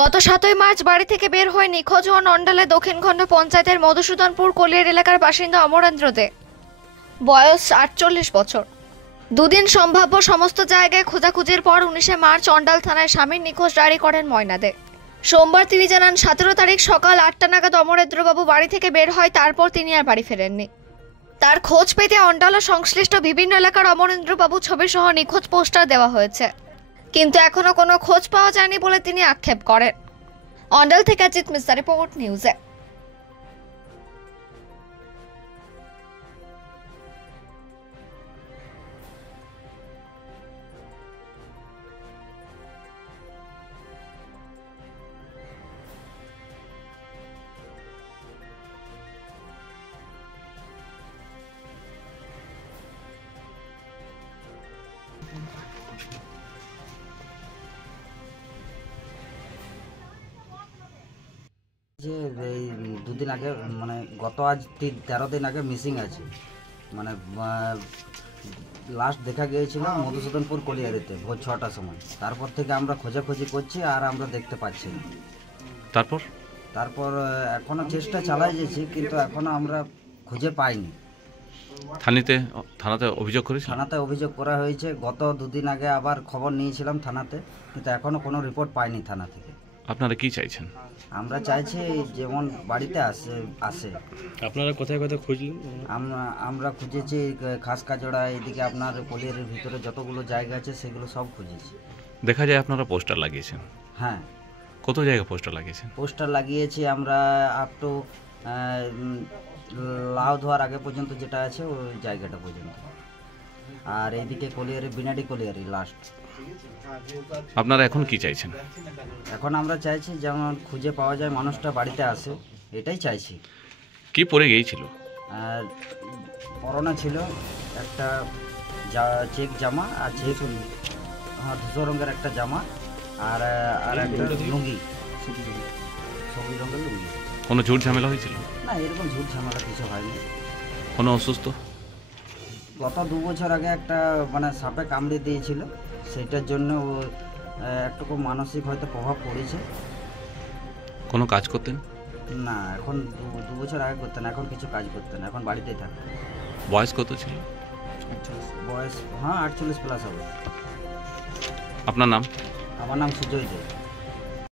গত 7 মার্চ বাড়ি থেকে বের হয়ে নিখোঁজ হন অন্ডালে দক্ষিণখণ্ড পঞ্চায়েতের মধুসূদনপুর কলিয়ার এলাকার বাসিন্দা অমরেন্দ্র দে। বয়স 48 বছর। দুদিন সম্ভাব্য সমস্ত জায়গায় খোঁজাখুঁজির পর 19 মার্চ অন্ডাল থানায় স্বামীর নিখোঁজ ডায়েরি করেন ময়না দে। সোমবার তিনি জানান 17 তারিখ সকাল 8টা নাগাদ অমরেন্দ্রবাবু বাড়ি থেকে বের হয়, তারপর তিনি আর বাড়ি ফেরেননি। তার খোঁজ পেতে অন্ডাল ও সংশ্লিষ্ট বিভিন্ন এলাকার অমরেন্দ্রবাবু ছবি সহ নিখোঁজ পোস্টার দেওয়া হয়েছে, কিন্তু এখনো কোনো খোঁজ পাওয়া যায়নি বলে তিনি আক্ষেপ করেন। অন্ডাল থেকে জিৎ মিশ্রা, রিপোর্ট নিউজে। যে এই দুদিন আগে মানে গত আজ 13 দিন আগে মিসিং আছে, মানে লাস্ট দেখা গিয়েছিল মধুসূদনপুর কলিয়ারিতে ভোর 6টার সময়। তারপর থেকে আমরা খোঁজাখুঁজি করছি আর আমরা দেখতে পাচ্ছি না। তারপর এখনো চেষ্টা চালাই যাচ্ছি, কিন্তু এখনো আমরা খুঁজে পাইনি। থানাতে অভিযোগ করেছি, থানাতে অভিযোগ করা হয়েছে। গত দুদিন আগে আবার খবর নিয়েছিলাম থানাতে, কিন্তু এখনো কোনো রিপোর্ট পাইনি থানা থেকে। আপনারা কি চাইছেন? আমরা চাইছি যেমন বাড়িতে আসে। আপনারা কোথায় কোথায় খুঁজলেন? আমরা খুঁজেছি খাসকাজোড়া, এদিকে আপনার কলিয়ারের ভিতরে যতগুলো জায়গা আছে সেগুলো সব খুঁজেছি। দেখা যায় আপনারা পোস্টার লাগিয়েছেন। হ্যাঁ, কত জায়গায় পোস্টার লাগিয়েছেন? পোস্টার লাগিয়েছি আমরা আপ টু লাউ ধোয়ার আগে পর্যন্ত যেটা আছে ওই জায়গাটা পর্যন্ত, আর এইদিকে কলিয়ারি বিনাডি কলিয়ারি লাস্ট। আপনারা এখন কি চাইছেন? এখন আমরা চাইছি যেমন খুঁজে পাওয়া যায়, মানুষটা বাড়িতে আসে, এটাই চাইছি। কি পরে গিয়েছিল? আর পরনে ছিল একটা চেক জামা আর চেক ধূসর রঙের একটা জামা আর একটা লুঙ্গি, সবুজ রঙের লুঙ্গি। কোনো ঝুট ঝামেলা হয়েছিল? না, এরকম ঝুট ঝামেলা কিছু হয়নি। কোনো অসুস্থ? গত 2 বছর আগে একটা মানে সাপে কামড়ে দিয়েছিল, সেটার জন্য ও একটুকু মানসিক হয়তো প্রভাব পড়েছে। কোনো কাজ করতেন না? এখন 2 বছর আগে করতেন, এখন কিছু কাজ করতেন, এখন বাড়িতেই থাকতেন। বয়স কত ছিল? বয়স 48 প্লাস হবে। আপনার নাম? আমার নাম সুজয় দে।